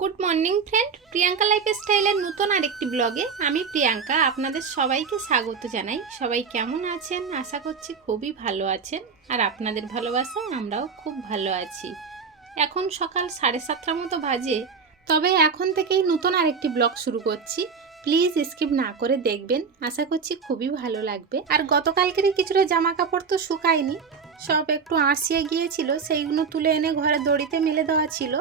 Good morning friend Priyanka life স্টাইলের নতুন আরেকটি ব্লগে আমি প্রিয়াঙ্কা আপনাদের সবাইকে স্বাগত জানাই। সবাই কেমন আছেন? আশা করছি খুবই ভালো আছেন। আর আপনাদের ভালোবাসায় আমরাও খুব ভালো আছি। এখন সকাল সাড়ে সাতটার মতো বাজে, তবে এখন থেকেই নতুন আরেকটি ব্লগ শুরু করছি। প্লিজ স্কিপ না করে দেখবেন। আশা করছি খুবই ভালো লাগবে। আর গতকালকেরই কিছুটা জামা কাপড় তো শুকায়নি। সব একটু আসিয়ে গিয়েছিল, সেইগুলো তুলে এনে ঘরে দড়িতে মেলে দেওয়া ছিল।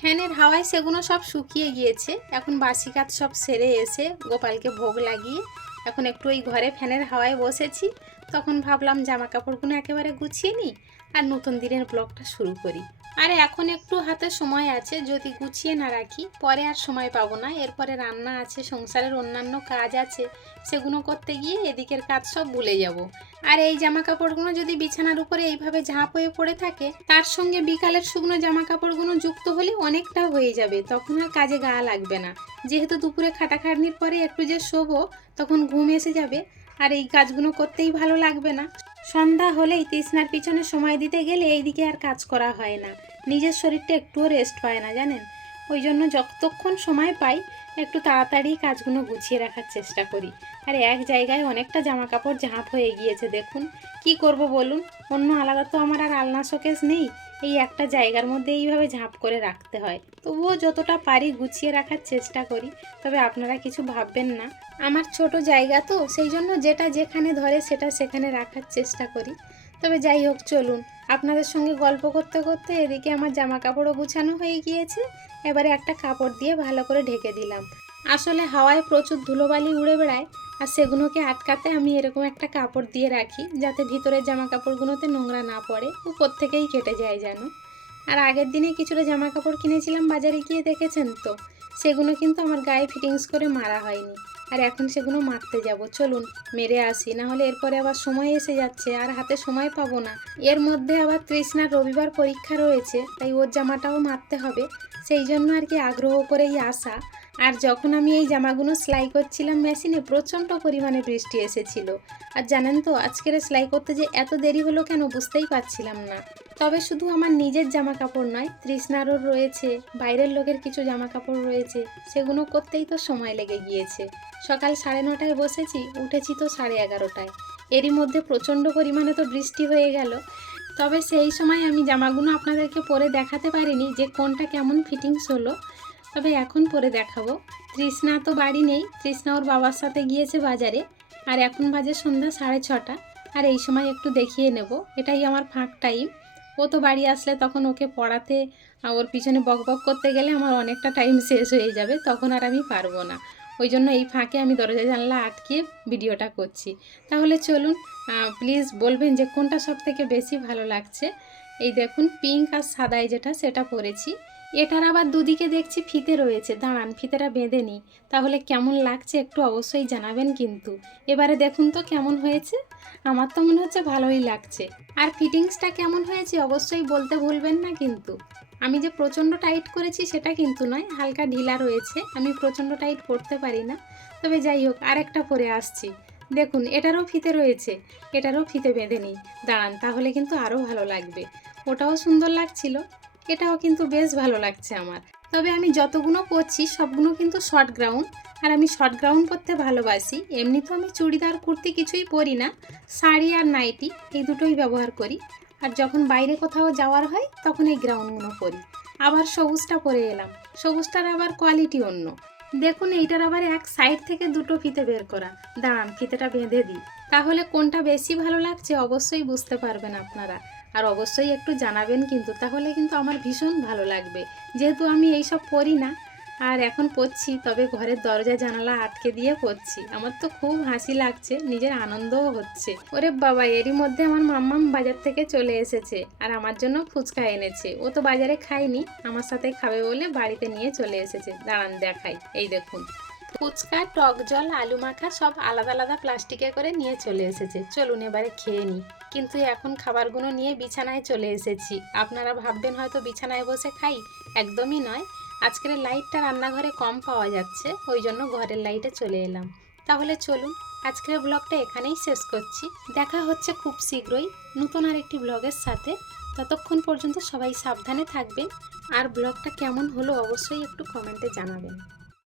ফ্যানের হাওয়ায় সেগুলো সব শুকিয়ে গিয়েছে। এখন বাসি কাজ সব সেরে এসে গোপালকে ভোগ লাগিয়ে এখন একটু ওই ঘরে ফ্যানের হাওয়ায় বসেছি। তখন ভাবলাম জামা কাপড়গুলো একেবারে গুছিয়ে নিই আর নতুন দিনের ব্লগটা শুরু করি। আর এখন একটু হাতে সময় আছে, যদি গুছিয়ে না রাখি, পরে আর সময় পাবো না। এরপরে রান্না আছে, সংসারের অন্যান্য কাজ আছে, সেগুলো করতে গিয়ে এদিকের কাজ সব ভুলে যাব। আর এই জামা কাপড়গুলো যদি বিছানার উপরে এইভাবে ঝাঁপ হয়ে পড়ে থাকে, তার সঙ্গে বিকালের শুকনো জামা কাপড়গুলো যুক্ত হলে অনেকটা হয়ে যাবে, তখন আর কাজে গা লাগবে না। যেহেতু দুপুরে খাটাখাটনির পরে একটু যে শোবো, তখন ঘুম এসে যাবে আর এই কাজগুলো করতেই ভালো লাগবে না। সন্ধ্যা হলেই তৃষ্ণার পিছনে সময় দিতে গেলে এইদিকে আর কাজ করা হয় না। নিজের শরীরটা একটুও রেস্ট পায় না, জানেন? ওই জন্য যতক্ষণ সময় পাই, একটু তাড়াতাড়ি কাজগুলো গুছিয়ে রাখার চেষ্টা করি। আর এক জায়গায় অনেকটা জামা কাপড় ঝাঁপ হয়ে গিয়েছে, দেখুন। কি করব বলুন? অন্য আলাদা তো আমার আর আলনা শোকেস নেই। এই একটা জায়গার মধ্যে এইভাবে ঝাঁপ করে রাখতে হয়। তবুও যতটা পারি গুছিয়ে রাখার চেষ্টা করি, তবে আপনারা কিছু ভাববেন না। আমার ছোট জায়গা তো, সেই জন্য যেটা যেখানে ধরে সেটা সেখানে রাখার চেষ্টা করি। তবে যাই হোক, চলুন। আপনাদের সঙ্গে গল্প করতে করতে এদিকে আমার জামা কাপড়ও গুছানো হয়ে গিয়েছে। এবারে একটা কাপড় দিয়ে ভালো করে ঢেকে দিলাম। আসলে হাওয়ায় প্রচুর ধুলোবালি উড়ে বেড়ায় আর সেগুলোকে আটকাতে আমি এরকম একটা কাপড় দিয়ে রাখি, যাতে ভিতরের জামা কাপড়গুলোতে নোংরা না পড়ে, উপর থেকেই কেটে যায় যেন। আর আগের দিনে কিছুটা জামা কাপড় কিনেছিলাম বাজারে গিয়ে দেখেছেন তো? সেগুলো কিন্তু আমার গায়ে ফিটিংস করে মারা হয়নি। আর এখন সেগুলো মারতে যাব। চলুন, মেরে আসি না হলে এরপরে আবার সময় এসে যাচ্ছে, আর হাতে সময় পাবো না। এর মধ্যে আবার তৃষ্ণার রবিবার পরীক্ষা রয়েছে, তাই ওর জামাটাও মারতে হবে। সেই জন্য আর কি আগ্রহ করেই আসা। আর যখন আমি এই জামাগুলো সেলাই করছিলাম মেশিনে, প্রচণ্ড পরিমাণে বৃষ্টি এসেছিল। আর জানেন তো, আজকের সেলাই করতে যে এত দেরি হলো কেন বুঝতেই পারছিলাম না। তবে শুধু আমার নিজের জামা কাপড় নয়, তৃষ্ণারও রয়েছে, বাইরের লোকের কিছু জামা কাপড় রয়েছে, সেগুলো করতেই তো সময় লেগে গিয়েছে। সকাল সাড়ে নটায় বসেছি, উঠেছি তো সাড়ে এগারোটায়। এরই মধ্যে প্রচণ্ড পরিমাণে তো বৃষ্টি হয়ে গেল। তবে সেই সময় আমি জামাগুলো আপনাদেরকে পরে দেখাতে পারিনি যে কোনটা কেমন ফিটিংস হলো। তবে এখন পরে দেখাবো। তৃষ্ণা তো বাড়ি নেই। তৃষ্ণা ওর বাবার সাথে গিয়েছে বাজারে। আর এখন বাজে সন্ধ্যা সাড়ে ছটা। আর এই সময় একটু দেখিয়ে নেব। এটাই আমার ফাঁক টাইম। ও তো বাড়ি আসলে তখন ওকে পড়াতে ওর পিছনে বক বক করতে গেলে আমার অনেকটা টাইম শেষ হয়ে যাবে। তখন আর আমি পারব না। ওই জন্য এই ফাঁকে আমি দরজা জানলা আটকে ভিডিওটা করছি। তাহলে চলুন প্লিজ বলবেন যে কোনটা সব থেকে বেশি ভালো লাগছে? এই দেখুন পিঙ্ক আর সাদায় যেটা, সেটা পরেছি। এটার আবার দুদিকে দেখছি ফিতে রয়েছে। দাঁড়ান, ফিতেটা বেঁধে নিই। তাহলে কেমন লাগছে একটু অবশ্যই জানাবেন কিন্তু। এবারে দেখুন তো কেমন হয়েছে। আমার তো মনে হচ্ছে ভালোই লাগছে। আর ফিটিংসটা কেমন হয়েছে অবশ্যই বলতে ভুলবেন না কিন্তু। আমি যে প্রচণ্ড টাইট করেছি সেটা কিন্তু নয়, হালকা ঢিলা রয়েছে। আমি প্রচণ্ড টাইট করতে পারি না। তবে যাই হোক, আরেকটা পরে আসছি। দেখুন, এটারও ফিতে রয়েছে। এটারও ফিতে বেঁধে নিই। দাঁড়ান, তাহলে কিন্তু আরও ভালো লাগবে। ওটাও সুন্দর লাগছিল। এটাও কিন্তু বেশ ভালো লাগছে আমার। তবে আমি যতগুলো পরছি সবগুলো কিন্তু শর্ট গ্রাউন্ড আর আমি শর্ট গ্রাউন্ড পরতে ভালোবাসি। এমনি তো আমি চুড়িদার কুর্তি কিছুই পরি না, শাড়ি আর নাইটি এই দুটোই ব্যবহার করি। আর যখন বাইরে কোথাও যাওয়ার হয়, তখন এই গ্রাউন্ডগুলো পরি। আবার সবুজটা পরে এলাম। সবুজটার আবার কোয়ালিটি অন্য। দেখুন, এইটার আবার এক সাইড থেকে দুটো ফিতে বের করা। দাঁড়ান, ফিতেটা বেঁধে দিই। তাহলে কোনটা বেশি ভালো লাগছে অবশ্যই বুঝতে পারবেন আপনারা। আর অবশ্যই একটু জানাবেন কিন্তু, তাহলে কিন্তু আমার ভীষণ ভালো লাগবে। যেহেতু আমি এইসব পড়ি না, আর এখন পড়ছি, তবে ঘরের দরজা জানালা আটকে দিয়ে পড়ছি। আমার তো খুব হাসি লাগছে, নিজের আনন্দও হচ্ছে। ওরে বাবা, এরই মধ্যে আমার মাম্মাম বাজার থেকে চলে এসেছে, আর আমার জন্য ফুচকা এনেছে। ও তো বাজারে খায়নি, আমার সাথে খাবে বলে বাড়িতে নিয়ে চলে এসেছে। দাঁড়ান দেখাই, এই দেখুন। ফুচকা, টক জল, আলু মাখা সব আলাদা আলাদা প্লাস্টিকে করে নিয়ে চলে এসেছে। চলুন এবারে খেয়ে নিই। কিন্তু এখন খাবারগুলো নিয়ে বিছানায় চলে এসেছি। আপনারা ভাববেন হয়তো বিছানায় বসে খাই। একদমই নয়। আজকের লাইটটা রান্নাঘরে কম পাওয়া যাচ্ছে, ওই জন্য ঘরের লাইটে চলে এলাম। তাহলে চলুন, আজকের ব্লগটা এখানেই শেষ করছি। দেখা হচ্ছে খুব শীঘ্রই নতুন আর একটি ব্লগের সাথে। ততক্ষণ পর্যন্ত সবাই সাবধানে থাকবেন। আর ব্লগটা কেমন হলো অবশ্যই একটু কমেন্টে জানাবেন।